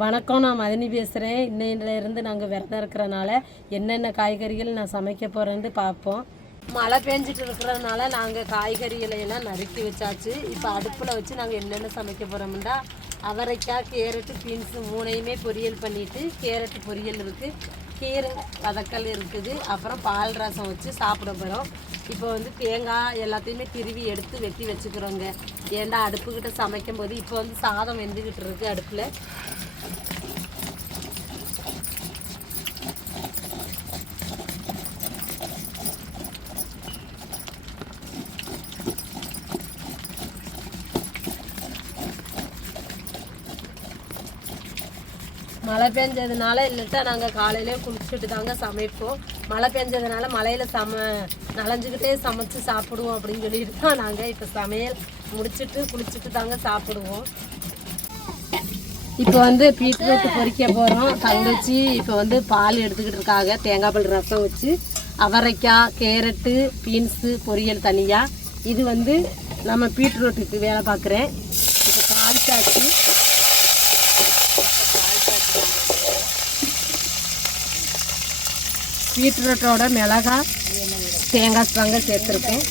வணக்கம், நான் மதினி பேசுகிறேன். இன்னையிலேருந்து நாங்கள் விரதம் இருக்கிறனால என்னென்ன காய்கறிகள் நான் சமைக்க போகிறேன்னு பார்ப்போம். மழை பெஞ்சிட்டு இருக்கிறதுனால நாங்கள் காய்கறிகளை எல்லாம் நறுக்கி வச்சாச்சு. இப்போ அடுப்பில் வச்சு நாங்கள் என்னென்ன சமைக்க போகிறோம்னா அவரைக்காய், கேரட்டு, பீன்ஸு மூணையுமே பொரியல் பண்ணிவிட்டு, கேரட்டு பொரியல் இருக்குது, கீரை வதக்கல் இருக்குது, அப்புறம் பால் ரசம் வச்சு சாப்பிட போகிறோம். இப்போ வந்து தேங்காய் எல்லாத்தையுமே திருவி எடுத்து வெட்டி வச்சுக்கிறோங்க. ஏண்டா அடுப்புக்கிட்ட சமைக்கும் போது இப்போ வந்து சாதம் வெந்துக்கிட்டு இருக்குது அடுப்பில். மழை பெஞ்சதுனால இல்லட்டா நாங்கள் காலையிலே குளிச்சுட்டு தாங்க சமைப்போம். மழை பெஞ்சதுனால மழையில் நனைஞ்சிக்கிட்டே சமைச்சு சாப்பிடுவோம் அப்படின்னு சொல்லிட்டு தான் நாங்கள் இப்போ சமையல் முடிச்சுட்டு குளிச்சுட்டு தாங்க சாப்பிடுவோம். இப்போ வந்து பீட்ரூட் பொரிக்க போகிறோம். தங்கச்சி இப்போ வந்து பால் எடுத்துக்கிட்டு இருக்காங்க. தேங்காய் பால் ரசம் வச்சு அவரைக்காய், கேரட்டு, பீன்ஸு பொரியல் தனியாக. இது வந்து நம்ம பீட்ரூட்டுக்கு வேலை பார்க்குறேன். இப்போ தாளிச்சாச்சு. பீட்ரூட்டோட மிளகாய், தேங்காய் தாங்க சேர்த்துருக்கேன்.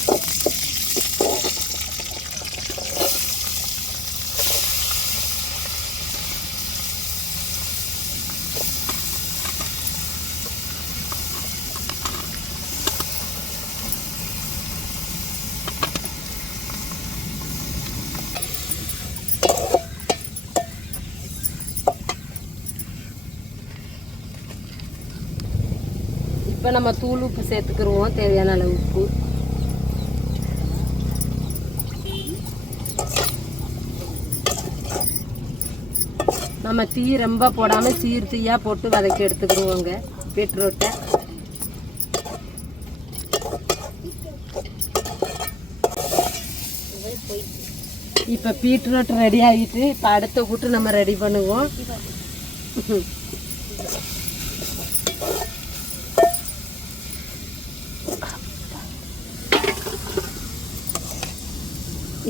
இப்போ நம்ம தூள் உப்பு சேர்த்துக்கிடுவோம், தேவையான அளவு உப்பு. நம்ம தீ ரொம்ப போடாமல் சீர்த்தீயாக போட்டு வதக்கி எடுத்துக்கிடுவோங்க பீட்ரூட்டை. இப்போ பீட்ரூட் ரெடி ஆகிட்டு இப்போ அடுத்த கூட்டு நம்ம ரெடி பண்ணுவோம்.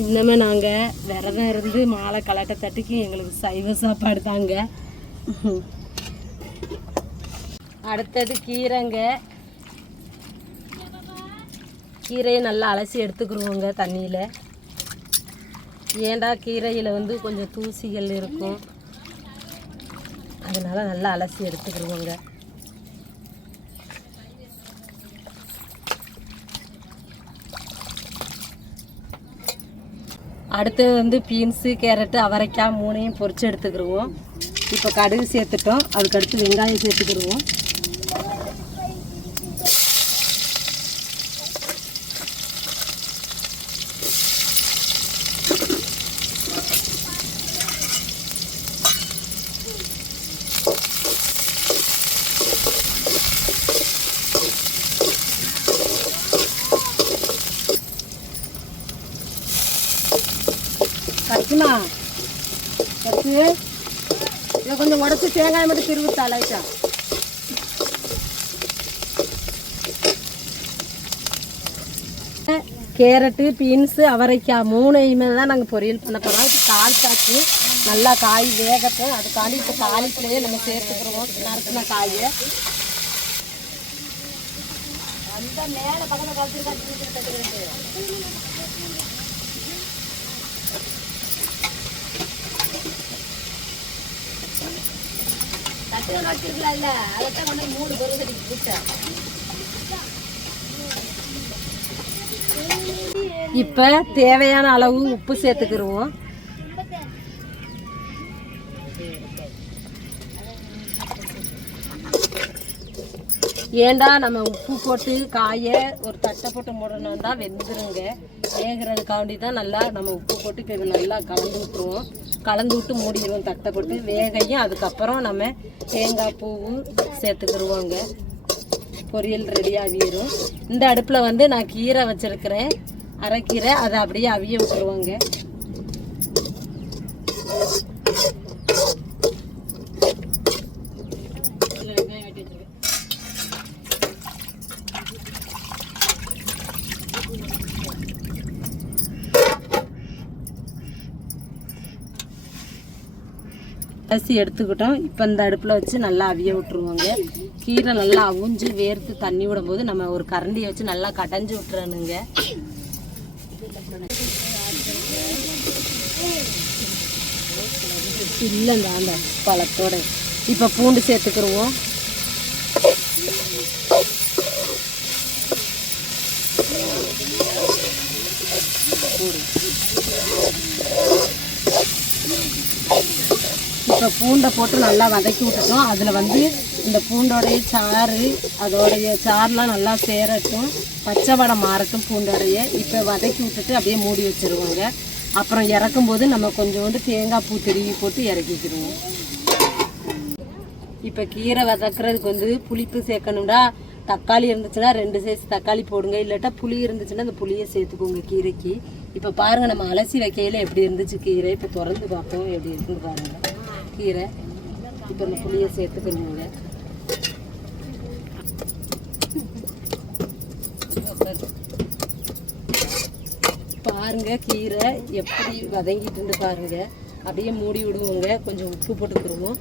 இன்னமே நாங்கள் விரதம் இருந்து மாலை கலாட்டை தட்டிக்கு எங்களுக்கு சைவ சாப்பாடு தாங்க. அடுத்தது கீரைங்க. கீரையை நல்லா அலசி எடுத்துக்கிடுவோங்க தண்ணியில். ஏண்டா கீரையில் வந்து கொஞ்சம் தூசிகள் இருக்கும், அதனால் நல்லா அலசி எடுத்துக்கிடுவோங்க. அடுத்தது வந்து பீன்ஸு, கேரட்டு, அவரைக்காய் மூணையும் பொரித்து எடுத்துக்கிடுவோம். இப்போ கடுகு சேர்த்துட்டோம். அதுக்கடுத்து வெங்காயம் சேர்த்துக்கிடுவோம். கட்டுமா கட்டு இதை கொஞ்சம் உடச்சி தேங்காய் மட்டும் திருவிட்டா லைட்டா. கேரட்டு, பீன்ஸு, அவரைக்காய் மூணையுமே தான் நாங்கள் பொரியல் பண்ண போகிறோம். இப்போ தாளிச்சாச்சு. நல்லா காய் வேகட்டும். அதுக்காண்டி இப்போ தாளிப்புலேயே நம்ம சேர்த்துக்கிறோம் நறுக்கின காயை. அந்த மேலே பக்கத்தில் கழிச்சிருக்காட்டு. இப்ப தேவையான அளவு உப்பு சேர்த்துக்கிடுவோம். ஏண்டா நம்ம உப்பு போட்டு காயை ஒரு தட்டை போட்டு மூடணும்னா வெந்துருங்க. வேகிறதுக்காண்டி தான் நல்லா நம்ம உப்பு போட்டு இப்போ நல்லா கலந்து விட்டுருவோம். கலந்து விட்டு மூடிடுவோம் தட்டை போட்டு வேகையும். அதுக்கப்புறம் நம்ம தேங்காய் பூவு சேர்த்துக்கிடுவோங்க. பொரியல் ரெடி ஆகிடும். இந்த அடுப்பில் வந்து நான் கீரை வச்சுருக்கிறேன், அரைக்கீரை. அதை அப்படியே அவிய விட்டுருவோங்க. அலசி எடுத்துக்கிட்டோம். இப்போ இந்த அடுப்பில் வச்சு நல்லா அவிய விட்டுருவோங்க. கீரை நல்லா அவிஞ்சு வேர்த்து தண்ணி விடும்போது நம்ம ஒரு கரண்டியை வச்சு நல்லா கடைஞ்சி விட்டுறணுங்க. இல்லைங்க அந்த பழத்தோட. இப்போ பூண்டு சேர்த்துக்கிடுவோம். இப்போ பூண்டை போட்டு நல்லா வதக்கி விட்டுட்டோம். அதில் வந்து இந்த பூண்டோடைய சாறு, அதோடைய சாறுலாம் நல்லா சேரட்டும், பச்சை வடை மாறட்டும் பூண்டோடைய. இப்போ வதக்கி விட்டுட்டு அப்படியே மூடி வச்சுருவோங்க. அப்புறம் இறக்கும்போது நம்ம கொஞ்சோண்டு தேங்காய் பூ திருவி போட்டு இறக்கிக்கிடுவோம். இப்போ கீரை வதக்குறதுக்கு வந்து புளிப்பு சேர்க்கணும்டா. தக்காளி இருந்துச்சுன்னா 2 சைஸ் தக்காளி போடுங்க, இல்லாட்டா புளி இருந்துச்சுன்னா அந்த புளியை சேர்த்துக்கோங்க கீரைக்கு. இப்போ பாருங்கள் நம்ம அலசி வைக்கையில் எப்படி இருந்துச்சு கீரை. இப்போ திறந்து பார்ப்போம் எப்படி இருக்குன்னு பாருங்கள் கீரை. இப்போ இந்த புளியை சேர்த்துக்கணுங்க. பாருங்க கீரை எப்படி வதங்கிட்டு பாருங்க. அப்படியே மூடி விடுவோங்க. கொஞ்சம் உப்பு போட்டுக்கிடுவோம்.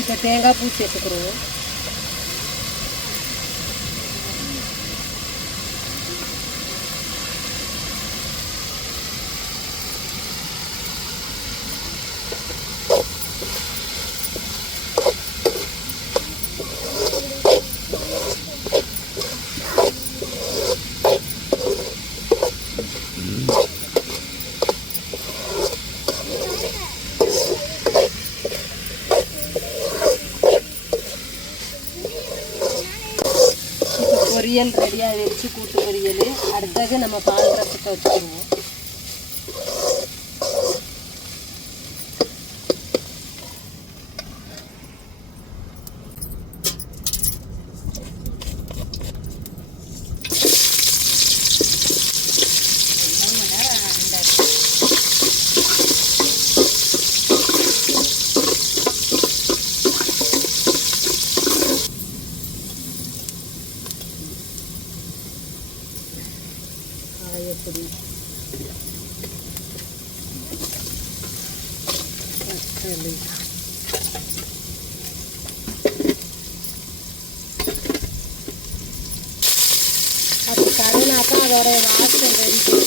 இப்போ தேங்காய் பூ சேர்த்துக்கிறோம். பொரியல் ரெடியாக வச்சு கூட்டு பொரியல். அடுத்தது நம்ம பால் ரசத்தை வச்சுக்கிடுவோம். காயப்பொடி, தக்காளி, அது கருனாக்கா அதோட வாசம் தெரியும்.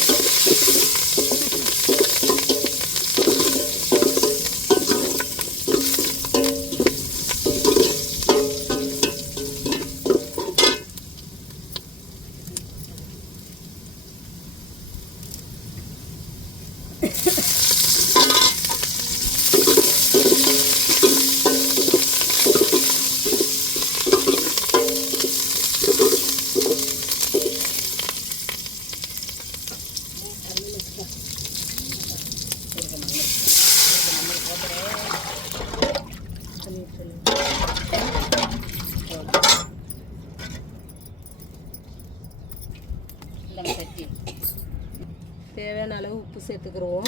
தேவையான அளவு உப்பு சேர்த்துக்கிறோம்.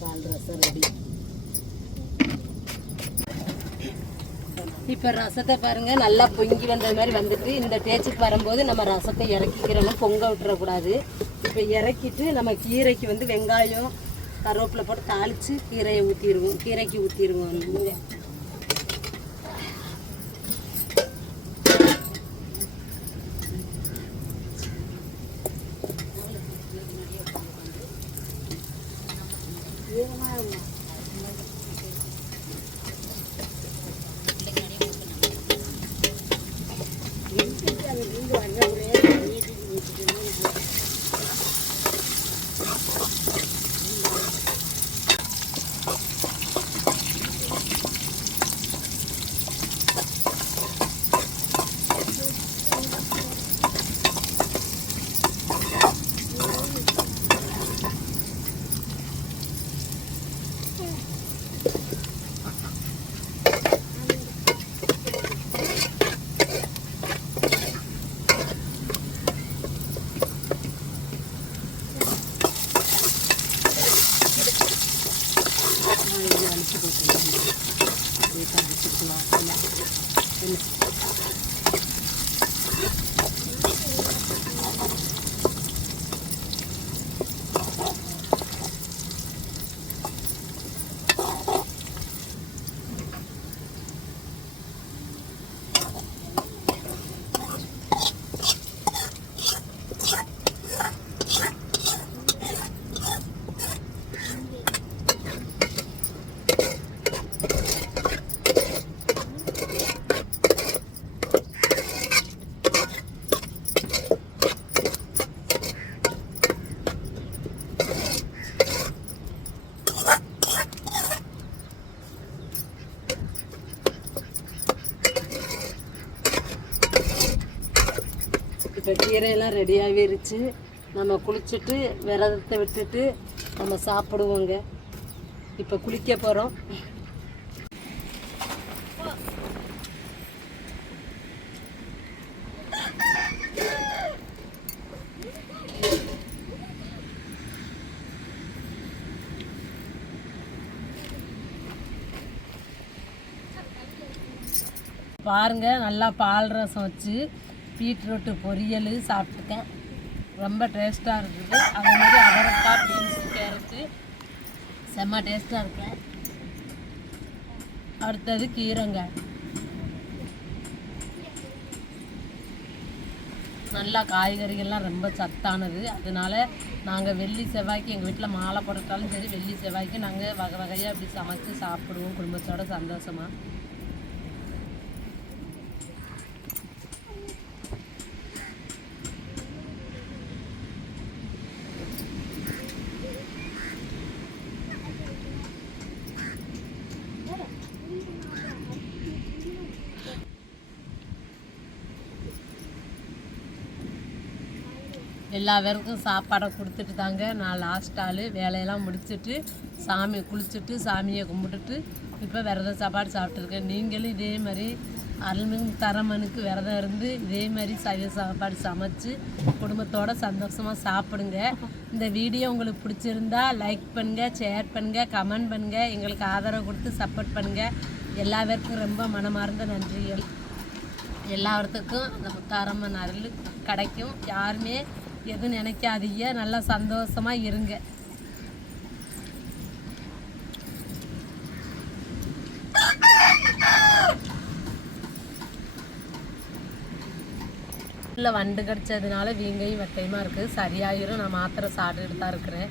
பால் ரசம் ரெடி. இப்போ ரசத்தை பாருங்கள் நல்லா பொங்கி வந்த மாதிரி வந்துட்டு இந்த டேஸ்ட்டுக்கு வரும்போது நம்ம ரசத்தை இறக்கிக்கிறோம். பொங்க விட்டுறக்கூடாது. இப்போ இறக்கிட்டு நம்ம கீரைக்கு வந்து வெங்காயம் கருவேப்பிலை போட்டு தாளித்து கீரையை ஊற்றிடுவோம். கீரைக்கு ஊற்றிடுவோம். இப்போ கீரையெல்லாம் ரெடியாகிருச்சு. நம்ம குளிச்சுட்டு விரதத்தை விட்டுட்டு நம்ம சாப்பிடுவோங்க. இப்போ குளிக்க போகிறோம். பாருங்கள், நல்லா பால் ரசம் வச்சு பீட்ரூட்டு பொரியல் சாப்பிட்டுருக்கேன். ரொம்ப டேஸ்ட்டாக இருக்குது. அதே மாதிரி அவரைக்காய், பீன்ஸு, கேரட்டு செம்ம டேஸ்ட்டாக இருக்கேன். அடுத்தது கீரைங்க. நல்லா காய்கறிகள்லாம் ரொம்ப சத்தானது. அதனால நாங்கள் வெள்ளி செவ்வாய்க்கு எங்கள் வீட்டில் மாலை போட்டாலும் சரி, வெள்ளி செவ்வாய்க்கு நாங்கள் வகை வகையாக இப்படி சமைச்சு சாப்பிடுவோம் குடும்பத்தோட சந்தோஷமாக. எல்லா பேருக்கும் சாப்பாடை கொடுத்துட்டு தாங்க நான் லாஸ்ட் ஆள். வேலையெல்லாம் முடிச்சுட்டு சாமி குளிச்சுட்டு சாமியை கும்பிட்டுட்டு இப்போ விரதம் சாப்பாடு சாப்பிட்ருக்கேன். நீங்களும் இதே மாதிரி அருள்மிகு தரமனுக்கு விரதம் இருந்து இதே மாதிரி சைவ சாப்பாடு சமைச்சு குடும்பத்தோடு சந்தோஷமாக சாப்பிடுங்க. இந்த வீடியோ உங்களுக்கு பிடிச்சிருந்தா லைக் பண்ணுங்கள், ஷேர் பண்ணுங்கள், கமெண்ட் பண்ணுங்கள், எங்களுக்கு ஆதரவு கொடுத்து சப்போர்ட் பண்ணுங்கள். எல்லா பேருக்கும் ரொம்ப மனமார்ந்த நன்றிகள். எல்லாத்துக்கும் அந்த முத்தாரம்மன் அருள் கிடைக்கும். யாருமே எதுவும் நினைக்காதீங்க, நல்லா சந்தோஷமாக இருங்க. இல்லை வண்டு கடிச்சதுனால வீங்கையும் வெட்டையுமா இருக்குது. சரியாயிரும். நான் மாத்திரை சாப்பிட்டுட்டு தான் இருக்கிறேன்.